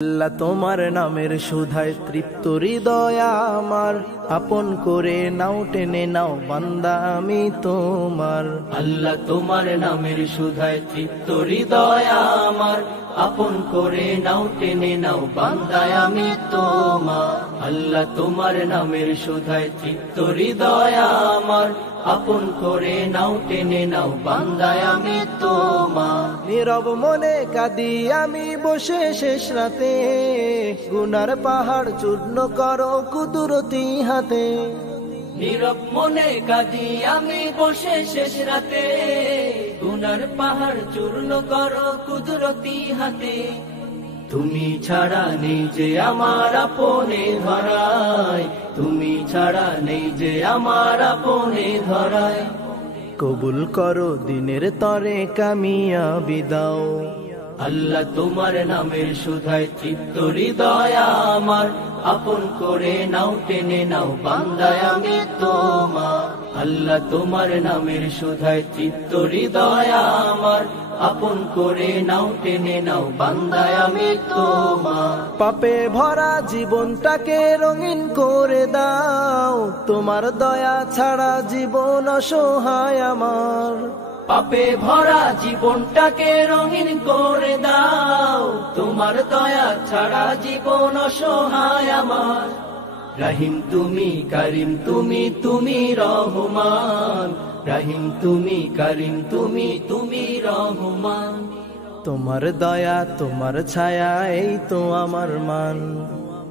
আল্লাহ তোমার নামের সুধায় তৃপ্ত হৃদয় আমার, আপন করে নাও টেনে নাও বান্দা আমি তোমার। আল্লাহ তোমার নামের সুধায় তৃপ্ত হৃদয় আমার, আপন করে নাও টেনে নাও বান্দা আমি তোমার। আল্লাহ তোমার নামের সুধায় তৃপ্ত হৃদয় আমার, আপন করে নাও টেনে নাও বান্দা আমি তোমার। নীরব মনে কাঁদি আমি বসে শেষ রাতে, গুনার পাহাড় চূর্ণ করো কুদরতি হাতে। নীরব মনে কাঁদি আমি বসে শেষ রাতে, গুনার পাহাড় চূর্ণ করো কুদরতি হাতে। তুমি ছাড়া নেই যে আমার আপনে ধরায়, তুমি ছাড়া নেই যে আমার আপনে ধরায়। কবুল করো দিনের তরে কামিয়াবি দাও। আল্লাহ তোমার নামের সুধায় তৃপ্ত হৃদয় আমার, আপন করে নাও টেনে নাও বান্দা আমি তোমার। আল্লাহ তোমার নামের সুধায় তৃপ্ত হৃদয় আমার, আপন করে নাও টেনে নাও বান্দা আমি তোমার। পাপে ভরা জীবনটাকে রঙিন করে দাও, তোমার দয়া ছাড়া জীবন অসহায় আমার। পাপে ভরা জীবনটাকে রঙিন করে দাও, তোমার দয়া ছাড়া জীবন অসহায় আমার। রহিম তুমি, করিম তুমি, তুমি রহমান। রহিম তুমি, করিম তুমি, তুমি রহমান। তোমার দয়া তোমার ছায়া এই তো আমার মান।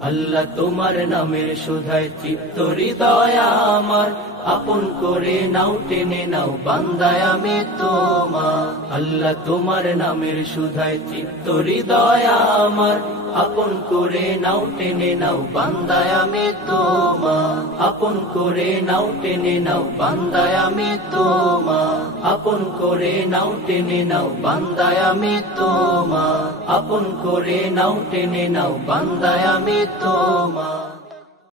আল্লাহ তোমার নামের সুধায় তৃপ্ত হৃদয় আমার, আপন করে নাও টেনে নাও বান্দা আমি তোমার। আল্লাহ তোমার নামের সুধায় তৃপ্ত হৃদয় আমার, আপন করে নাও টেনে নাও বান্দা আমি তোমার। আপন করে নাও টেনে নাও বান্দা আমি তোমার। আপন করে নাও টেনে নাও বান্দা আমি তোমার। আপন করে নাও টেনে নাও বান্দা আমি তোমার।